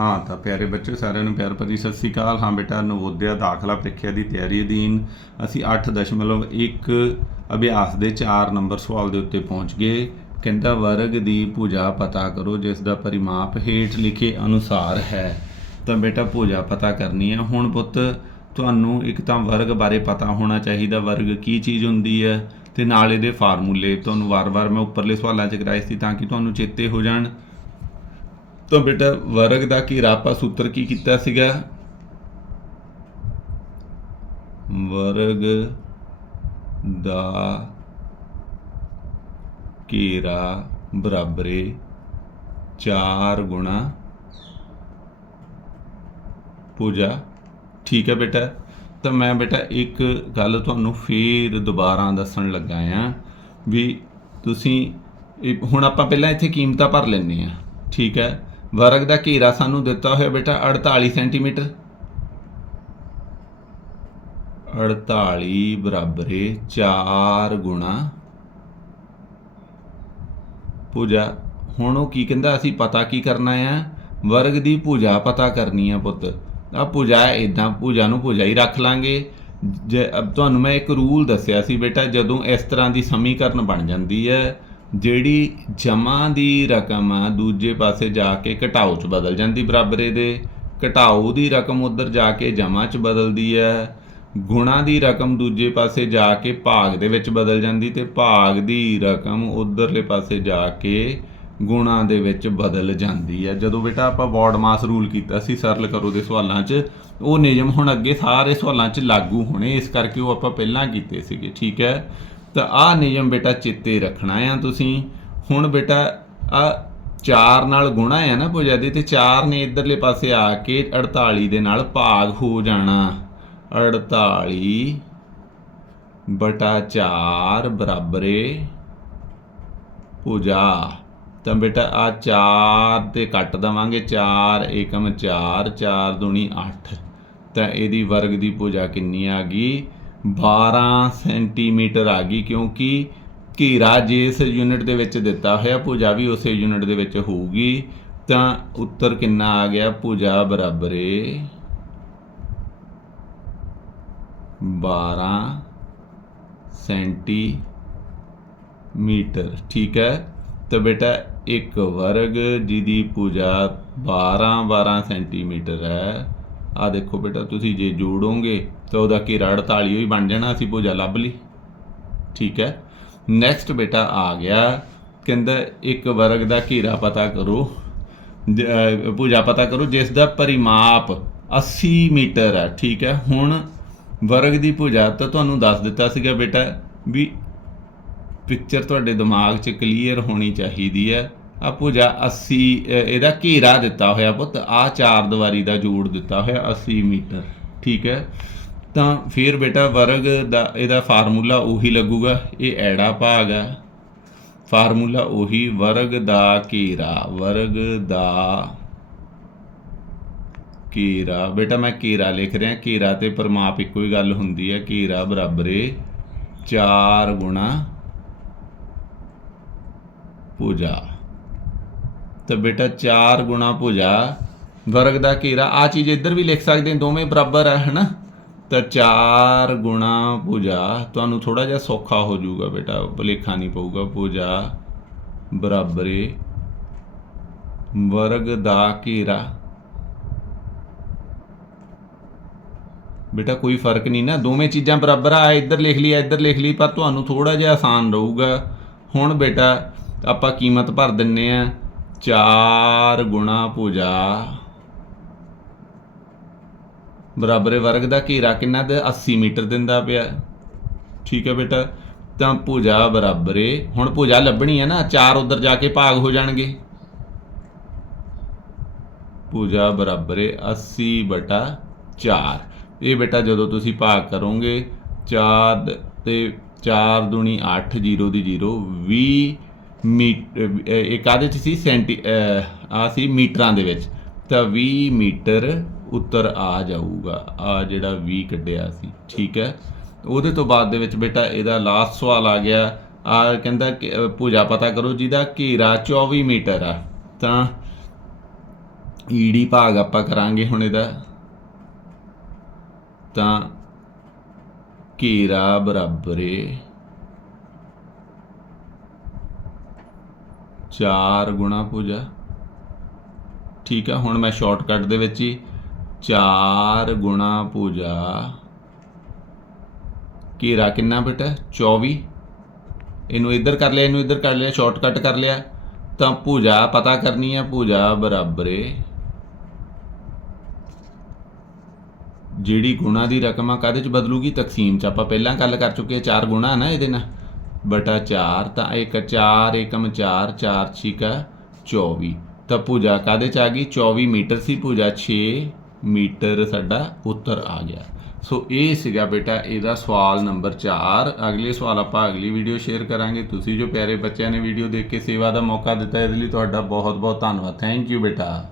ਹਾਂ, ਤਾਂ ਪਿਆਰੇ ਬੱਚੇ ਸਾਰਿਆਂ ਨੂੰ ਪਿਆਰ ਭਰੀ ਸਤਿ ਸ੍ਰੀ ਅਕਾਲ। ਹਾਂ ਬੇਟਾ, ਨਵੋਦਿਆ ਦਾਖਲਾ ਪ੍ਰੀਖਿਆ ਦੀ ਤਿਆਰੀ ਅਧੀਨ ਅਸੀਂ 8.1 ਅਭਿਆਸ ਦੇ 4 ਨੰਬਰ ਸਵਾਲ ਦੇ ਉੱਤੇ ਪਹੁੰਚ ਗਏ। ਕਹਿੰਦਾ, ਵਰਗ ਦੀ ਭੁਜਾ ਪਤਾ ਕਰੋ, ਜਿਸ ਦਾ ਪਰਿਮਾਪ ਹੇਠ ਲਿਖੇ ਅਨੁਸਾਰ ਹੈ। ਤਾਂ ਬੇਟਾ, ਭੁਜਾ ਪਤਾ ਕਰਨੀ ਹੈ। ਹੁਣ ਪੁੱਤ, ਤੁਹਾਨੂੰ ਇੱਕ ਤਾਂ ਵਰਗ ਬਾਰੇ ਪਤਾ ਹੋਣਾ ਚਾਹੀਦਾ। ਵਰਗ ਕੀ ਚੀਜ਼ ਹੁੰਦੀ ਹੈ? ਤੇ ਨਾਲ ਇਹਦੇ ਫਾਰਮੂਲੇ ਤੁਹਾਨੂੰ ਵਾਰ-ਵਾਰ ਮੈਂ ਉੱਪਰਲੇ ਸਵਾਲਾਂ 'ਚ ਕਰਾਏ ਸੀ ਤਾਂ ਕਿ ਤੁਹਾਨੂੰ ਚੇਤੇ ਹੋ ਜਾਣ। ਤਾਂ ਬੇਟਾ ਵਰਗ ਦਾ ਕੀ ਰਾਪਾ ਸੂਤਰ ਕੀ ਕੀਤਾ ਸੀਗਾ? ਵਰਗ ਦਾ ਘੇਰਾ ਬਰਾਬਰੇ 4 ਗੁਣਾ ਪੂਜਾ। ਠੀਕ ਹੈ ਬੇਟਾ। ਤਾਂ ਮੈਂ ਬੇਟਾ ਇੱਕ ਗੱਲ ਤੁਹਾਨੂੰ ਫੇਰ ਦੁਬਾਰਾ ਦੱਸਣ ਲੱਗਾ ਆ ਵੀ ਤੁਸੀਂ ਹੁਣ ਆਪਾਂ ਪਹਿਲਾਂ ਇੱਥੇ ਕੀਮਤਾਂ ਭਰ ਲੈਂਦੇ ਆ ਠੀਕ ਹੈ। ਵਰਗ ਦਾ ਘੇਰਾ ਸਾਨੂੰ ਦਿੱਤਾ ਹੋਇਆ ਬੇਟਾ 48 ਸੈਂਟੀਮੀਟਰ। 48 ਬਰਾਬਰੇ 4 ਗੁਣਾ। ਭੁਜਾ ਹੁਣ ਉਹ ਕੀ ਕਹਿੰਦਾ, ਅਸੀਂ ਪਤਾ ਕੀ ਕਰਨਾ ਆ? ਵਰਗ ਦੀ ਭੁਜਾ ਪਤਾ ਕਰਨੀ ਆ ਪੁੱਤ। ਆ ਭੁਜਾ ਇਦਾਂ ਭੁਜਾ ਨੂੰ ਭੁਜਾ ਹੀ ਰੱਖ ਲਾਂਗੇ। ਜੇ ਤੁਹਾਨੂੰ ਮੈਂ ਇੱਕ ਰੂਲ ਦੱਸਿਆ ਸੀ ਬੇਟਾ, ਜਦੋਂ ਇਸ ਤਰ੍ਹਾਂ ਦੀ ਸਮੀਕਰਨ ਬਣ ਜਾਂਦੀ ਹੈ ਜਿਹੜੀ ਜਮਾ ਦੀ ਰਕਮ ਆ, ਦੂਜੇ ਪਾਸੇ ਜਾ ਕੇ ਘਟਾਓ ਚ ਬਦਲ ਜਾਂਦੀ ਬਰਾਬਰੇ ਦੇ। ਘਟਾਓ ਦੀ ਰਕਮ ਉਧਰ ਜਾ ਕੇ ਜਮਾ ਚ ਬਦਲਦੀ ਹੈ ਗੁਣਾ ਦੀ ਰਕਮ ਦੂਜੇ ਪਾਸੇ ਜਾ ਕੇ ਭਾਗ ਦੇ ਵਿੱਚ ਬਦਲ ਜਾਂਦੀ ਤੇ ਭਾਗ ਦੀ ਰਕਮ ਉਧਰਲੇ ਪਾਸੇ ਜਾ ਕੇ ਗੁਣਾ ਦੇ ਵਿੱਚ ਬਦਲ ਜਾਂਦੀ ਹੈ ਜਦੋਂ ਬੇਟਾ ਆਪਾਂ ਬੋਰਡ ਮਾਸ ਰੂਲ ਕੀਤਾ ਸੀ ਸਰਲ ਕਰੋ ਦੇ ਸਵਾਲਾਂ 'ਚ, ਉਹ ਨਿਯਮ ਹੁਣ ਅੱਗੇ ਸਾਰੇ ਸਵਾਲਾਂ 'ਚ ਲਾਗੂ ਹੋਣੇ, ਇਸ ਕਰਕੇ ਉਹ ਆਪਾਂ ਪਹਿਲਾਂ ਕੀਤੇ ਸੀਗੇ, ਠੀਕ ਹੈ ਤਾਂ ਆਹ ਨਿਯਮ ਬੇਟਾ ਚਿੱਤੇ ਰੱਖਣਾ ਆ ਤੁਸੀਂ। ਹੁਣ ਬੇਟਾ ਆ 4 ਨਾਲ ਗੁਣਾ ਆ ਨਾ ਭੁਜਾ ਦੇ ਤੇ 4 ਨੇ ਇਧਰਲੇ ਪਾਸੇ ਆ ਕੇ 48 ਦੇ ਨਾਲ ਭਾਗ ਹੋ ਜਾਣਾ। 48 ਬਟਾ 4 ਬਰਾਬਰੇ ਭੁਜਾ ਤਾਂ ਬੇਟਾ ਆ 4 ਤੇ ਕੱਟ ਦਵਾਂਗੇ 4 ਏਕਮ 4 4 ਦੁਣੀ 8 ਤਾਂ ਇਹਦੀ ਵਰਗ ਦੀ ਭੁਜਾ ਕਿੰਨੀ ਆ ਗਈ? 12 ਸੈਂਟੀਮੀਟਰ ਆ ਗਈ ਕਿਉਂਕਿ ਘੇਰਾ ਜਿਸ ਯੂਨਿਟ ਦੇ ਵਿੱਚ ਦਿੱਤਾ ਹੋਇਆ, ਭੁਜਾ ਵੀ ਉਸੇ ਯੂਨਿਟ ਦੇ ਵਿੱਚ ਹੋਊਗੀ। ਤਾਂ ਉੱਤਰ ਕਿੰਨਾ ਆ ਗਿਆ? ਭੁਜਾ ਬਰਾਬਰੇ 12 ਸੈਂਟੀਮੀਟਰ। ਠੀਕ ਹੈ? ਤਾਂ ਬੇਟਾ ਇੱਕ ਵਰਗ ਜਿਹਦੀ ਭੁਜਾ 12 12 ਸੈਂਟੀਮੀਟਰ ਹੈ। ਆ ਦੇਖੋ ਬੇਟਾ, ਤੁਸੀਂ ਜੇ ਜੋੜੋਗੇ ਤਾਂ ਉਹਦਾ ਘੇਰਾ 48 ਹੀ ਬਣ ਜਾਣਾ, ਅਸੀਂ ਭੁਜਾ ਲੱਭ ਲਈ। ਠੀਕ ਹੈ? ਨੈਕਸਟ ਬੇਟਾ ਆ ਗਿਆ, ਕਹਿੰਦਾ ਇੱਕ ਵਰਗ ਦਾ ਘੇਰਾ ਪਤਾ ਕਰੋ। ਜ- ਭੁਜਾ ਪਤਾ ਕਰੋ, ਜਿਸ ਦਾ ਪਰਿਮਾਪ 80 ਮੀਟਰ ਹੈ। ਠੀਕ ਹੈ? ਹੁਣ ਵਰਗ ਦੀ ਭੁਜਾ ਤਾਂ ਤੁਹਾਨੂੰ ਦੱਸ ਦਿੱਤਾ ਸੀਗਾ ਬੇਟਾ ਵੀ ਪਿਕਚਰ ਤੁਹਾਡੇ ਦਿਮਾਗ 'ਚ ਕਲੀਅਰ ਹੋਣੀ ਚਾਹੀਦੀ ਹੈ। ਭੁਜਾ 80 ਇਹਦਾ ਘੇਰਾ ਦਿੱਤਾ ਹੋਇਆ ਪੁੱਤ ਆ ਚਾਰ ਦੀਵਾਰੀ ਦਾ ਜੋੜ ਦਿੱਤਾ ਹੋਇਆ 80 ਮੀਟਰ, ਠੀਕ ਹੈ? ਤਾਂ ਫਿਰ ਬੇਟਾ ਵਰਗ ਦਾ ਇਹਦਾ ਫਾਰਮੂਲਾ ਉਹੀ ਲੱਗੂਗਾ, ਇਹ ਐੜਾ ਭਾਗ ਹੈ ਫਾਰਮੂਲਾ ਉਹੀ ਵਰਗ ਦਾ ਘੇਰਾ, ਵਰਗ ਦਾ ਘੇਰਾ। ਬੇਟਾ ਮੈਂ ਘੇਰਾ ਲਿਖ ਰਿਹਾ, ਘੇਰਾ ਤੇ ਪਰਿਮਾਪ ਇੱਕੋ ਹੀ ਗੱਲ ਹੁੰਦੀ ਹੈ, ਘੇਰਾ ਬਰਾਬਰੇ 4 ਗੁਣਾ ਭੁਜਾ। ਤਾਂ ਬੇਟਾ 4 ਗੁਣਾ ਭੁਜਾ। ਵਰਗ ਦਾ ਘੇਰਾ। ਆ ਚੀਜ਼ ਇੱਧਰ ਵੀ ਲਿਖ ਸਕਦੇ ਦੋਵੇਂ ਬਰਾਬਰ ਹੈ ਹਨਾ? ਤਾਂ 4 ਗੁਣਾ ਭੁਜਾ। ਤੁਹਾਨੂੰ ਥੋੜਾ ਜਿਹਾ ਸੌਖਾ ਹੋ ਜਾਊਗਾ ਬੇਟਾ, ਭੁਲੇਖਾ ਨਹੀਂ ਪਊਗਾ। ਭੁਜਾ ਬਰਾਬਰੇ। ਵਰਗ ਦਾ ਘੇਰਾ। ਬੇਟਾ ਕੋਈ ਫ਼ਰਕ ਨਹੀਂ ਨਾ। ਦੋਵੇਂ ਚੀਜ਼ਾਂ ਬਰਾਬਰ ਆ ਇੱਧਰ ਲਿਖ ਲਈ ਇੱਧਰ ਲਿਖ ਲਈ, ਪਰ ਤੁਹਾਨੂੰ ਥੋੜਾ ਜਿਹਾ ਆਸਾਨ ਰਹੂਗਾ। ਹੁਣ ਬੇਟਾ ਆਪਾਂ ਕੀਮਤ ਭਰ ਦਿੰਨੇ ਆ। 4 ਗੁਣਾ ਭੁਜਾ ਬਰਾਬਰੇ ਵਰਗ ਦਾ ਘੇਰਾ ਕਿੰਨਾ ਦੇ 80 ਮੀਟਰ ਦਿੰਦਾ ਪਿਆ। ਠੀਕ ਹੈ ਬੇਟਾ, ਤਾਂ ਭੁਜਾ ਬਰਾਬਰੇ, ਹੁਣ ਭੁਜਾ ਲੱਭਣੀ ਹੈ ਨਾ 4 ਉਧਰ ਜਾ ਕੇ ਭਾਗ ਹੋ ਜਾਣਗੇ। ਭੁਜਾ ਬਰਾਬਰੇ 80 ਬਟਾ 4 ਇਹ ਬੇਟਾ ਜਦੋਂ ਤੁਸੀਂ ਭਾਗ ਕਰੋਗੇ 4 ਤੇ 4 ਦੁਣੀ 8 0 ਦੀ 0 20 ਮੀਟਰ ਇਹ ਕਾਦੇ ਚ ਸੀ? ਸੈਂਟੀ ਆ ਸੀ ਮੀਟਰਾਂ ਦੇ ਵਿੱਚ। ਤਾਂ 20 ਮੀਟਰ ਉੱਤਰ ਆ ਜਾਊਗਾ। ਆ ਜਿਹੜਾ 20 ਕੱਢਿਆ ਸੀ। ਠੀਕ ਹੈ? ਉਹਦੇ ਤੋਂ ਬਾਅਦ ਦੇ ਵਿੱਚ ਬੇਟਾ ਇਹਦਾ ਲਾਸਟ ਸਵਾਲ ਆ ਗਿਆ। ਆ ਕਹਿੰਦਾ ਕਿ, ਅ, ਪਤਾ ਕਰੋ ਜਿਹਦਾ ਘੇਰਾ 24 ਮੀਟਰ ਆ। ਤਾਂ ਈੜੀ ਭਾਗ ਆਪਾਂ ਕਰਾਂਗੇ ਹੁਣ ਇਹਦਾ। ਤਾਂ ਘੇਰਾ ਬਰਾਬਰ ਏ। 4 ਗੁਣਾ ਭੁਜਾ ਠੀਕ ਆ, ਹੁਣ ਮੈਂ ਸ਼ਾਰਟਕਟ ਦੇ ਵਿੱਚ ਹੀ 4 ਗੁਣਾ ਭੁਜਾ ਘੇਰਾ ਕਿੰਨਾ ਬੇਟਾ? 24 ਇਹਨੂੰ ਇੱਧਰ ਕਰ ਲਿਆ, ਇਹਨੂੰ ਇੱਧਰ ਕਰ ਲਿਆ ਸ਼ਾਰਟਕਟ ਕਰ ਲਿਆ। ਤਾਂ ਭੁਜਾ ਪਤਾ ਕਰਨੀ ਹੈ ਭੁਜਾ ਬਰਾਬਰੇ। ਜਿਹੜੀ ਗੁਣਾ ਦੀ ਰਕਮ ਆ, ਕਾਹਦੇ ਚ ਬਦਲੂਗੀ? ਤਕਸੀਮ ਚ। ਆਪਾਂ ਪਹਿਲਾਂ ਗੱਲ ਕਰ ਚੁੱਕੇ ਆ 4 ਗੁਣਾ ਨਾ ਇਹਦੇ ਨਾਲ। ਬਟਾ 4 ਤਾਂ ਇੱਕ 4 ਏਕਮ 4 4 ਛੀਕਾ 24 ਤਾਂ ਭੁਜਾ ਕਾਹਦੇ ਚ ਆ ਗਈ? 24 ਮੀਟਰ ਸੀ, ਭੁਜਾ 6 ਮੀਟਰ ਸਾਡਾ ਉੱਤਰ ਆ ਗਿਆ। ਸੋ ਇਹ ਸੀਗਾ ਬੇਟਾ ਇਹਦਾ ਸਵਾਲ ਨੰਬਰ 4 ਅਗਲੇ ਸਵਾਲ ਆਪਾਂ ਅਗਲੀ ਵੀਡੀਓ ਸ਼ੇਅਰ ਕਰਾਂਗੇ। ਤੁਸੀਂ ਜੋ ਪਿਆਰੇ ਬੱਚਿਆਂ ਨੇ ਵੀਡੀਓ ਦੇਖ ਕੇ ਸੇਵਾ ਦਾ ਮੌਕਾ ਦਿੱਤਾ, ਇਹਦੇ ਲਈ ਤੁਹਾਡਾ ਬਹੁਤ ਬਹੁਤ ਧੰਨਵਾਦ। ਥੈਂਕ ਯੂ ਬੇਟਾ।